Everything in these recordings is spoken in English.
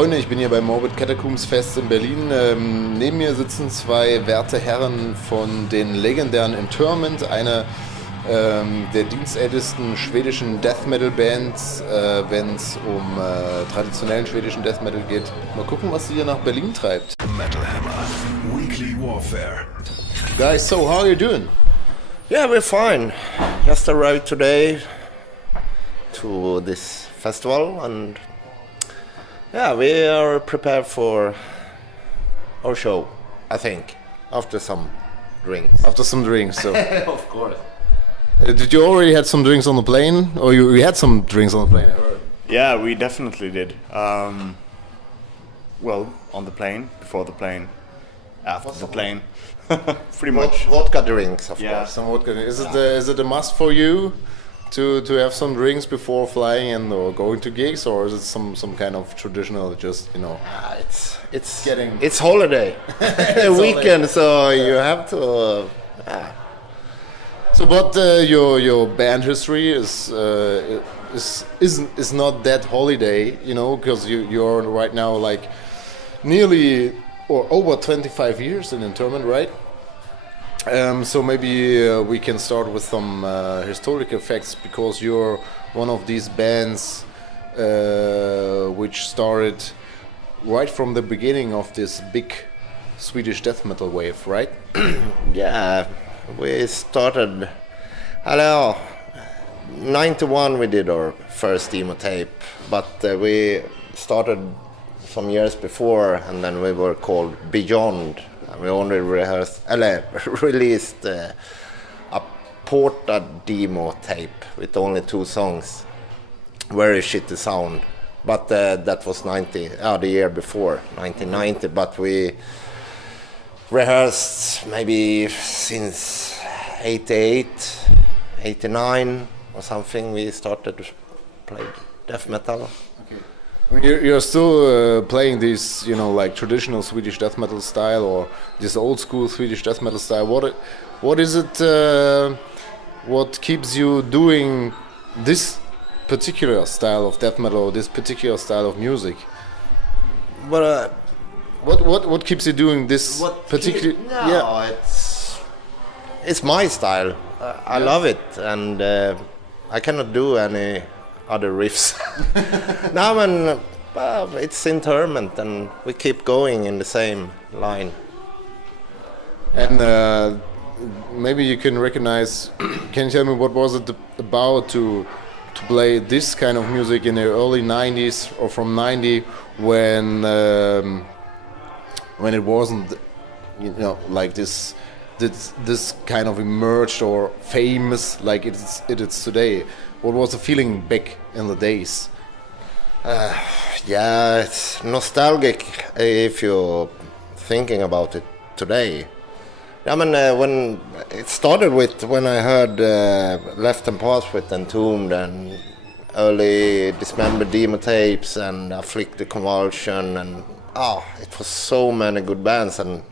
Freunde, ich bin hier beim Morbid Catacombs Fest in Berlin. Neben mir sitzen zwei werte Herren von den legendären Interment, einer der dienstältesten schwedischen Death-Metal-Bands, wenn es um traditionellen schwedischen Death-Metal geht. Mal gucken, was sie hier nach Berlin treibt. Metal Hammer, Weekly Warfare. Guys, so how are you doing? Yeah, we're fine. Just arrived today to this festival and yeah, we are prepared for our show, I think, after some drinks. After some drinks, so. Of course. Did you already had some drinks on the plane? Or you had some drinks on the plane? Yeah, we definitely did. Well, on the plane, before the plane, after the plane. Pretty much. Vodka drinks, of course. Some vodka. Is it a must for you to have some drinks before flying and or going to gigs, or is it some kind of traditional, just It's holiday, weekend, so you have to. So, but your band history is not that holiday, because you're right now like nearly or over 25 years in Interment, right? So maybe we can start with some historical facts, because you're one of these bands which started right from the beginning of this big Swedish death metal wave, right? Yeah, we started. 91 we did our first demo tape, but we started some years before, and then we were called Beyond. We only released a ported demo tape with only 2 songs. Very shitty sound. But that was the year before, 1990. But we rehearsed maybe since 88, 89 or something. We started to play death metal. You're still playing these, like traditional Swedish death metal style, or this old school Swedish death metal style. What is it? What keeps you doing this particular style of death metal, or this particular style of music? But what keeps you doing this particular? It's my style. I love it, and I cannot do any other riffs. Now it's Interment, and we keep going in the same line. And maybe you can recognize. Can you tell me what was it about to play this kind of music in the early '90s or from '90 when it wasn't, like this kind of emerged or famous like it is today? What was the feeling back in the days? It's nostalgic if you're thinking about it today. I mean, when it started with when I heard Left and Pass with Entombed and early Dismember demo tapes and Afflict the Convulsion, and it was so many good bands, and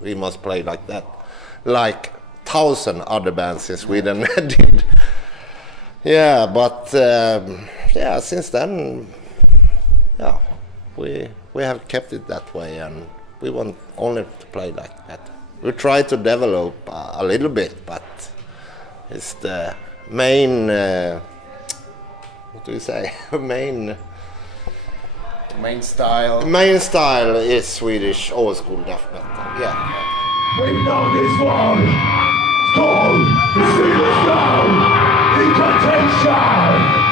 we must play like that, like 1,000 other bands in Sweden did. Yeah, but since then, we have kept it that way, and we want only to play like that. We try to develop a little bit, but it's the main. What do you say? Main style. Main style is Swedish old school death metal. Yeah. We know this one. It's called the Swedish Sound. Incantation!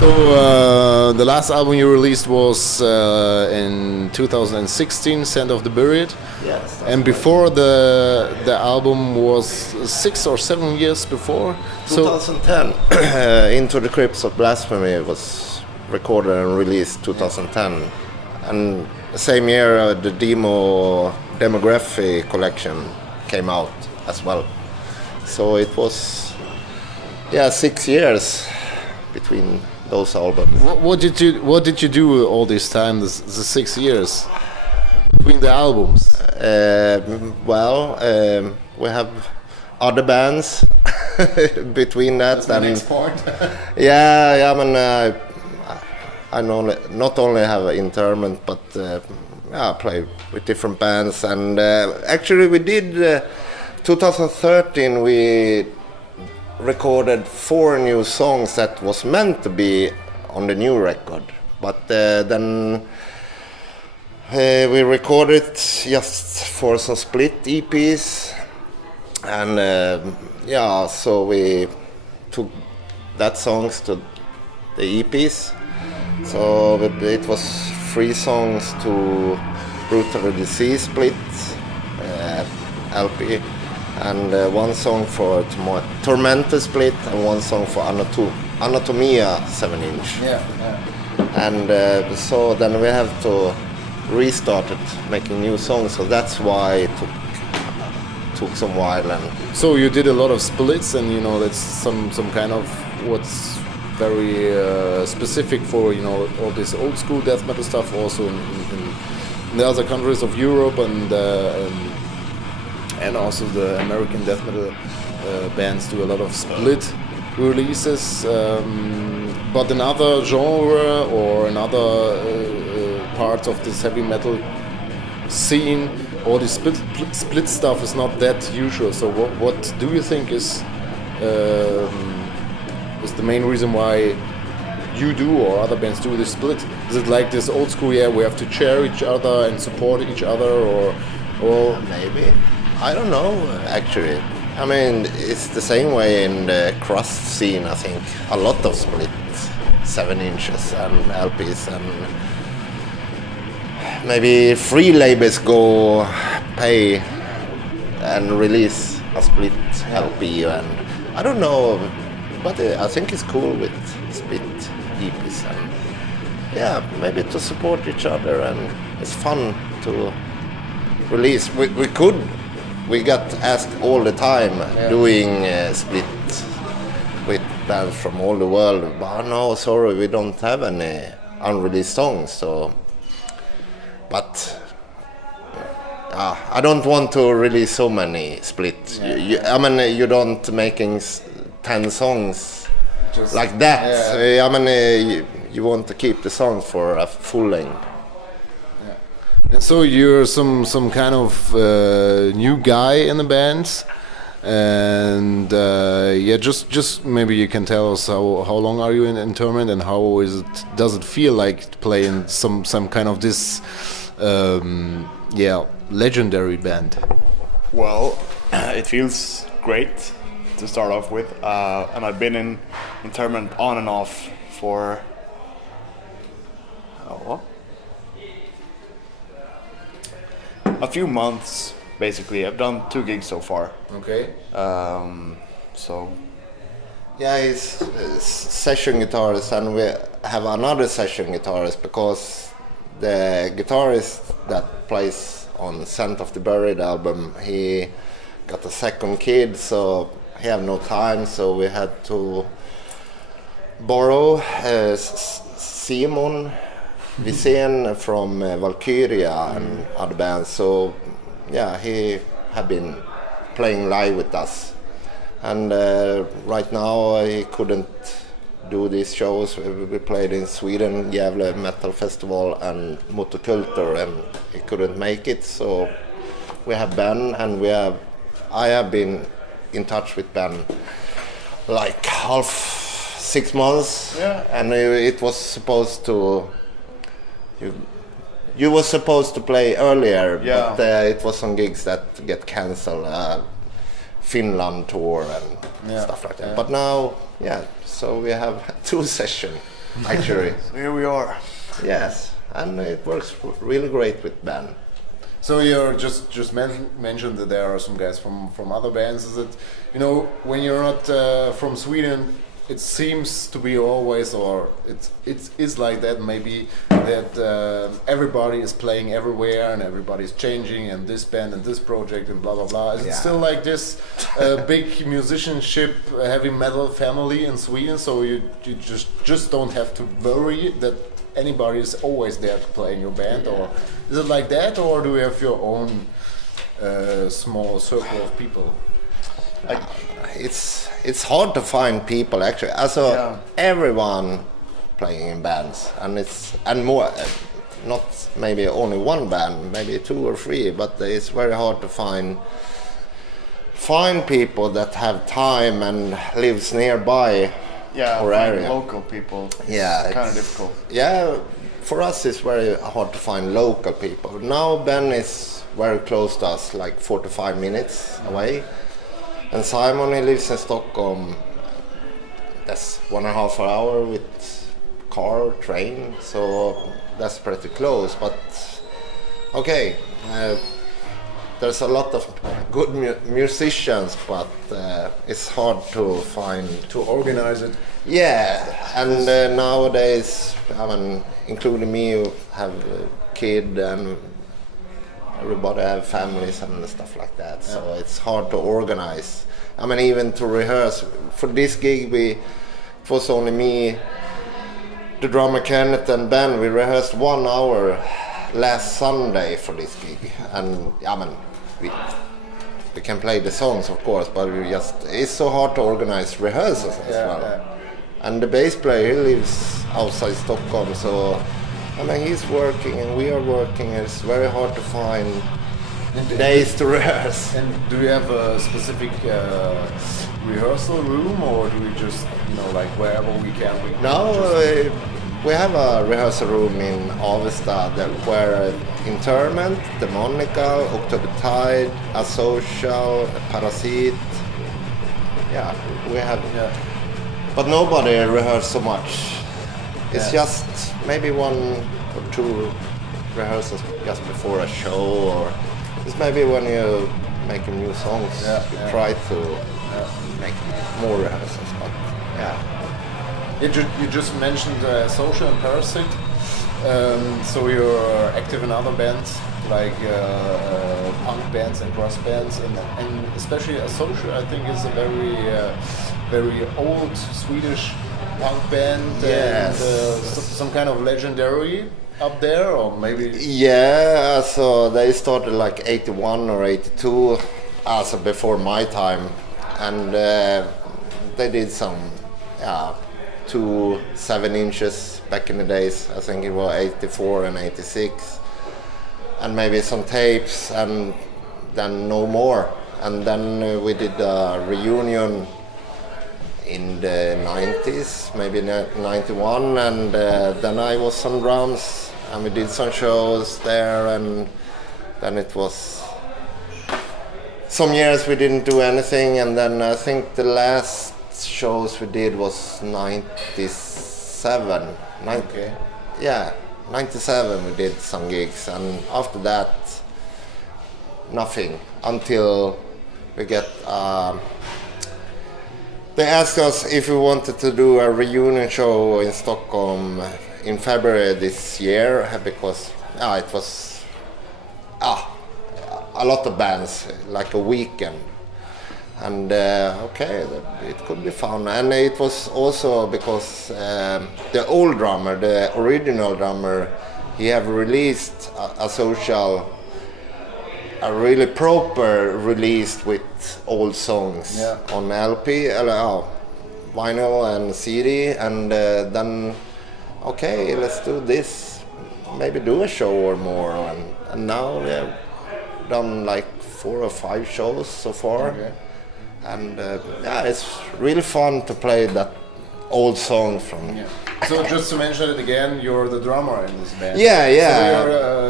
So the last album you released was in 2016, Scent of the Buried. Yes. And before the album was 6 or 7 years before. 2010. Into the Crypts of Blasphemy was recorded and released 2010, and the same year the Demography collection came out as well. So it was 6 years between those albums. What did you do all this time, the 6 years between the albums? We have other bands between that. That's the next part. I mean, I not only have Interment, but I play with different bands. And actually, we did 2013. We recorded 4 new songs that was meant to be on the new record, but then we recorded just for some split EPs, and so we took that songs to the EPs. So it was 3 songs to Brutally Disease split LP, and 1 song for Tormented split, and 1 song for Anatomia 7-inch. And so then we have to restart it, making new songs. So that's why it took some while. And so you did a lot of splits, and that's some kind of what's very specific for all this old school death metal stuff. Also in the other countries of Europe and also the American death metal bands do a lot of split releases. But another genre or another part of this heavy metal scene, all this split stuff is not that usual. So what do you think is the main reason why you do or other bands do this split? Is it like this old school, we have to cheer each other and support each other, or maybe? I don't know, actually. I mean, it's the same way in the crust scene, I think. A lot of split 7 inches and LPs, and maybe 3 labels go pay and release a split LP, and I don't know, but I think it's cool with split EPs, and maybe to support each other, and it's fun to release. We got asked all the time doing split with bands from all the world. But no, sorry, we don't have any unreleased songs. So, but I don't want to release so many splits. I mean, you don't making 10 songs just like that. I mean, you want to keep the songs for a full length. And so you're some kind of new guy in the band, and just maybe you can tell us how long are you in Interment, and how does it feel like to play in some kind of this legendary band? Well, it feels great to start off with, and I've been in Interment on and off for a few months, basically. I've done 2 gigs so far. Okay. So. Yeah, he's session guitarist, and we have another session guitarist, because the guitarist that plays on Scent of the Buried album, he got a second kid, so he have no time, so we had to borrow Simon Wiesen from Valkyria and other bands. So he have been playing live with us, and right now he couldn't do these shows. We played in Sweden, Gävle Metal Festival and Motokultur, and he couldn't make it. So we have Ben, and I have been in touch with Ben like 6 months, and it was supposed to. You were supposed to play earlier, but it was some gigs that get cancelled, Finland tour and stuff like that. But now, so we have 2 sessions. actually. So here we are. Yes, and it works really great with band. So you're just mentioned that there are some guys from other bands. Is it, you know, when you're not from Sweden, it seems to be always, or it is like that maybe, that everybody is playing everywhere and everybody's changing, and this band and this project and blah blah blah. Is it still like this big musicianship, heavy metal family in Sweden? So you just don't have to worry that anybody is always there to play in your band, or is it like that, or do you have your own small circle of people? It's hard to find people actually. Also, everyone playing in bands, and more, not maybe only one band, maybe 2 or 3, but it's very hard to find people that have time and lives nearby. Or area. Local people. Yeah, it's kind of difficult. Yeah, for us it's very hard to find local people. Now Ben is very close to us, like 45 minutes away. And Simon, he lives in Stockholm. That's 1.5 hour with car or train, so that's pretty close. But okay, there's a lot of good musicians, but it's hard to find, to organize it. Yeah, and nowadays, I mean, including me, who have a kid, and everybody have families and stuff like that. So it's hard to organize. I mean, even to rehearse for this gig, it was only me, the drummer Kenneth, and Ben. We rehearsed 1 hour last Sunday for this gig, and I mean, we can play the songs, of course, but it's so hard to organize rehearsals as well. Yeah. And the bass player, he lives outside Stockholm, so I mean, he's working and we are working. It's very hard to find days to rehearse. And do you have a specific rehearsal room, or do we just, you know, like wherever we can? We have a rehearsal room in Avesta where Interment, Demonica, October-Tide, Asocial, Parasite. Yeah, we have. Yeah. But nobody rehearses so much. It's just maybe 1 or 2 rehearsals just before a show, or it's maybe when you make new songs, you try to make more rehearsals. But You just mentioned Social and Parasite, so you're active in other bands like punk bands and brass bands, and especially Social, I think, is a very old Swedish punk band. Yes. And some kind of legendary up there, or maybe? Yeah, so they started like 81 or 82, also before my time, and they did some 2 7-inches back in the days. I think it was 84 and 86, and maybe some tapes, and then no more. And then we did a reunion in the 90s, maybe 91, and then I was on drums, and we did some shows there, and then it was some years we didn't do anything, and then I think the last shows we did was 97. 97 we did some gigs, and after that nothing until we get they asked us if we wanted to do a reunion show in Stockholm in February this year, because it was a lot of bands, like a weekend. And it could be fun. And it was also because the old drummer, the original drummer, he have released a really proper release with old songs on LP, vinyl and CD, and then let's do this, maybe do a show or more, and now we have done like 4 or 5 shows so far, and it's really fun to play that old song from. Yeah. So just to mention it again, you're the drummer in this band. Yeah.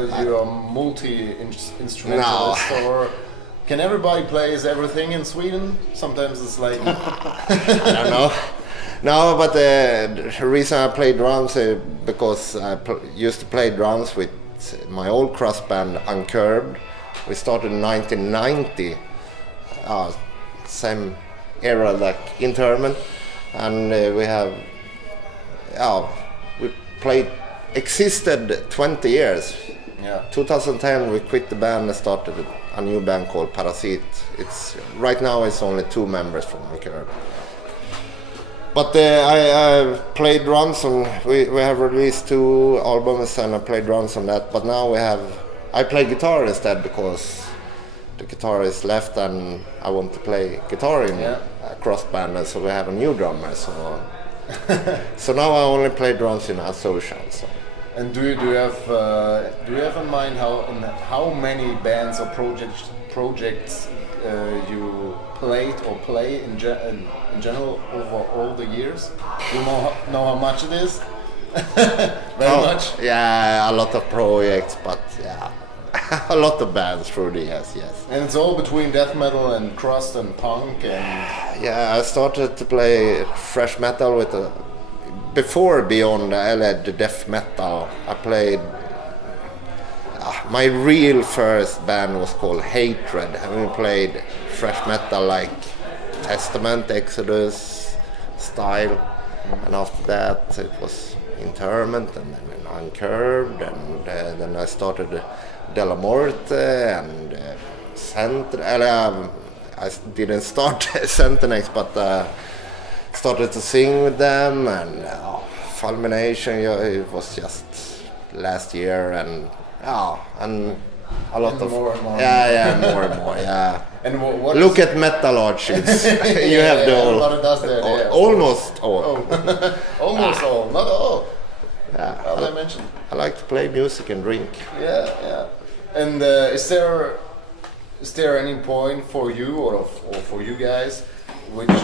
So you're a multi-instrumentalist, or can everybody plays everything in Sweden? Sometimes it's like I don't know. No, but the reason I play drums is because I used to play drums with my old cross band Uncurbed. We started in 1990, same era like Interment, and we existed 20 years. Yeah. 2010 we quit the band and started a new band called Parasite. Right now it's only 2 members from Uncurbed. But I played drums and we have released 2 albums and I played drums on that. But now I play guitar instead because the guitarist left and I want to play guitar in a cross band, and so we have a new drummer. So now I only play drums in a social. So. And do you have in mind how many bands or projects you played or play in general over all the years? Do you know how much it is? Very much? Yeah, a lot of projects, but yeah, a lot of bands through the years, yes. And it's all between death metal and crust and punk and... Yeah, I started to play thrash metal before Beyond the death metal. I played... my real first band was called Hatred, and we played thrash metal like Testament, Exodus style, and after that it was Interment and then Uncurbed, and then I started De La Morte and I didn't start Centenex, but started to sing with them, and Fulmination, it was just last year, and a lot of more and more. more and more, yeah. And what Look at Metal Archives. You have the everybody does that, almost all. Oh. Almost all, not all. Yeah, As I mentioned. I like to play music and drink. Yeah. And is there any point for you or for you guys which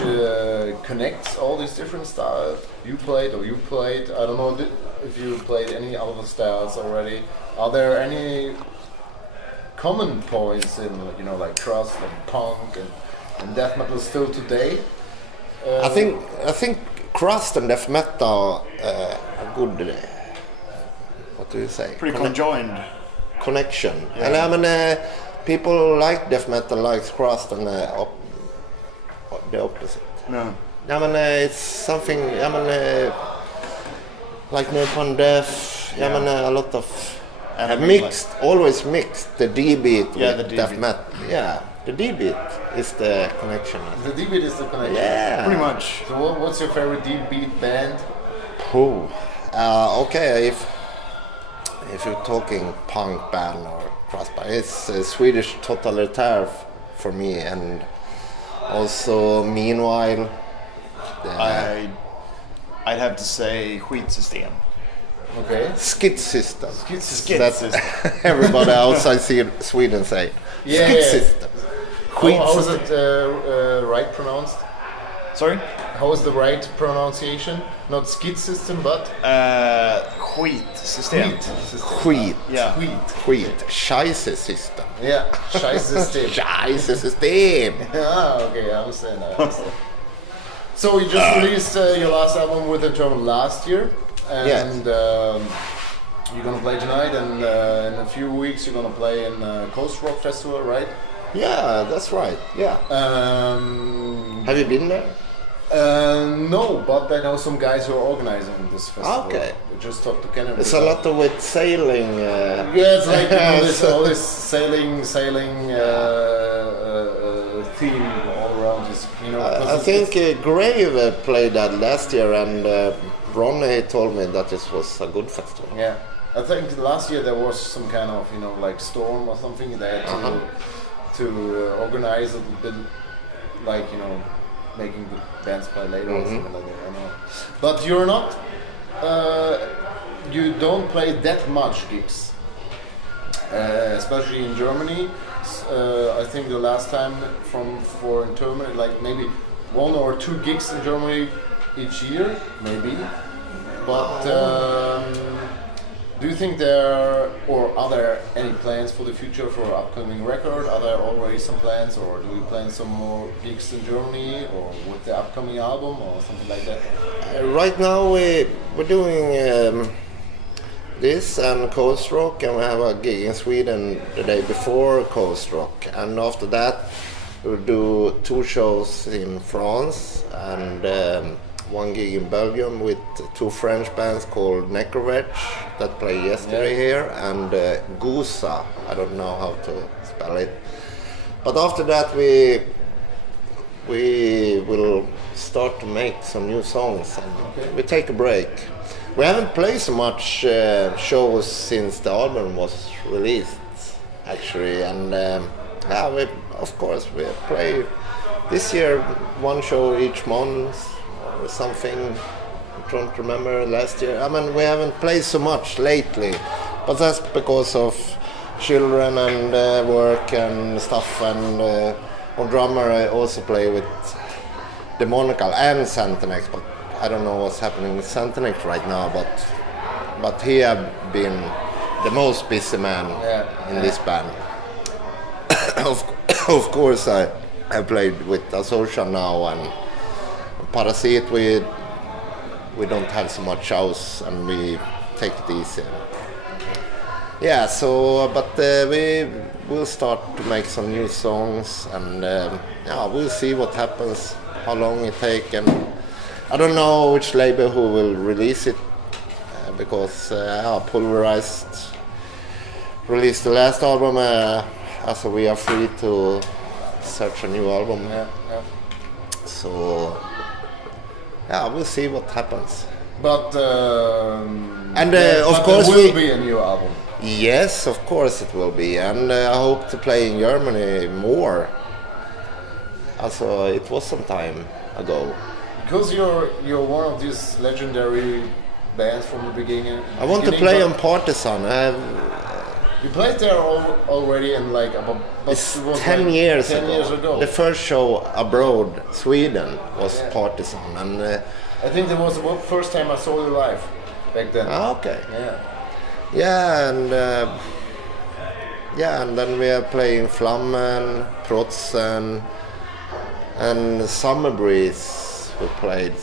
connects all these different styles you played? I don't know if you played any other styles already. Are there any common points in like crust and punk and death metal still today? I think crust and death metal are good. What do you say? Pretty conjoined connection. Yeah. And I mean, people like death metal, like crust, and the opposite. No. I mean, it's something. I mean, like Napalm Death. I mean, a lot of mixed, always mixed. The D beat with the D death beat. metal. Yeah, the D beat is the connection. The D-beat is the connection. Yeah, Pretty much. So what's your favorite D-beat band? Okay, if you're talking punk band or crust band, it's Swedish Totalitär for me, and also Meanwhile. I'd have to say Skitsystem. Okay. Skid System. Skid That's System. everybody outside Sweden say. Yeah, Skid yeah. System. How is it right pronounced? Sorry? How is the right pronunciation? Not skid system, but Skitsystem. Skit. Yeah. Skit. Scheisse System. Yeah, Scheiße System. Scheisse System. Okay, I understand. So you just released your last album with Interment last year, and you're gonna play tonight, and in a few weeks you're gonna play in Coast Rock Festival, right? Yeah, that's right. Yeah. Have you been there? No, but I know some guys who are organizing this festival. Okay. We just talked to Kenny. It's a lot of with sailing. Yeah, it's like all this sailing theme all around this. I think Grave played that last year, and Ronnie told me that this was a good festival. Yeah, I think last year there was some kind of like storm or something. They had to organize it a bit, like making the bands play later or something like that. I don't know. But you're not. You don't play that much gigs, especially in Germany. I think the last time for Interment, like maybe 1 or 2 gigs in Germany each year, maybe. But Do you think are there any plans for the future for upcoming record? Are there already some plans, or do we plan some more gigs in Germany, or with the upcoming album, or something like that? Right now we're doing this and Coast Rock, and we have a gig in Sweden the day before Coast Rock, and after that we'll do 2 shows in France and 1 gig in Belgium with 2 French bands called Necrovetch that played yesterday here, and Gusa, I don't know how to spell it. But after that we will start to make some new songs, and we take a break. We haven't played so much shows since the album was released, actually, and of course we play this year 1 show each month or something. I don't remember last year. I mean, we haven't played so much lately, but that's because of children and work and stuff. And on drummer I also play with Demonical and Santenex, but I don't know what's happening with Santenex right now. But he have been the most busy man in this band. Of course, I played with Asosha now, and Parasite we don't have so much shows, and we take it easy. Yeah, so but we will start to make some new songs, and we'll see what happens, how long it takes, and I don't know which label who will release it, because Pulverized released the last album, so we are free to search a new album. So we'll see what happens. But of course there will be a new album. Yes, of course it will be, and I hope to play in Germany more. Also, it was some time ago. Because you're one of these legendary bands from the beginning. I want to play on Partisan. You played there already in like it's 10 years ago. The first show abroad, Sweden, was Partisan, and I think that was the first time I saw you live back then. Okay. Yeah. And then we are playing Flammen, Protzen, and Summer Breeze. We played.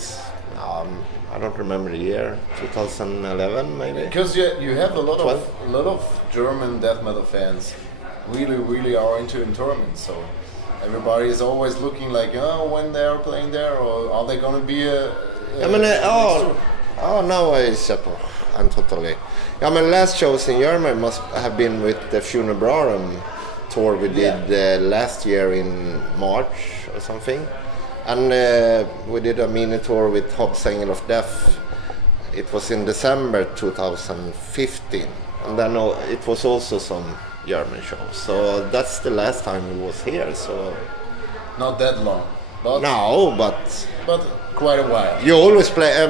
I don't remember the year, 2011 maybe. Because you have a lot of German death metal fans, really are into Interment. So everybody is always looking like, when they are playing there, or are they going to be no, I'm totally. I mean, last shows in Germany must have been with the Funebrarum tour we did last year in March or something. And we did a mini tour with Hobbs Angel of Death. It was in December 2015. And then it was also some German shows. So that's the last time we was here. So not that long. But but quite a while. You always play,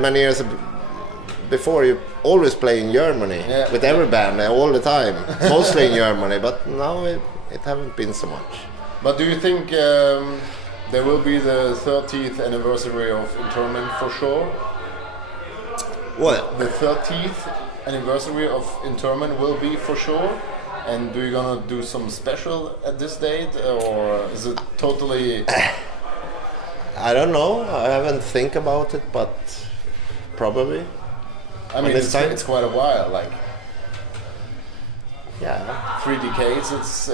many years before you always play in Germany with every band all the time. Mostly in Germany, but now it haven't been so much. But do you think there will be the 30th anniversary of Interment for sure? What? The 30th anniversary of Interment will be for sure? And do you gonna do some special at this date, or is it totally... I don't know, I haven't think about it, but probably. I mean, it's quite a while, like... Yeah. 3 decades, it's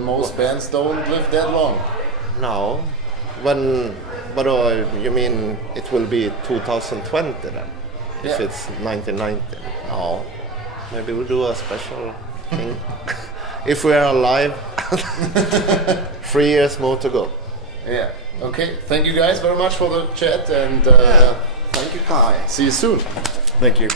most bands don't live that long. No. You mean it will be 2020 then? If it's 1990? No. Maybe we'll do a special thing. If we are alive. 3 years more to go. Yeah. Okay. Thank you guys very much for the chat, and thank you, Kai. see you soon. Thank you.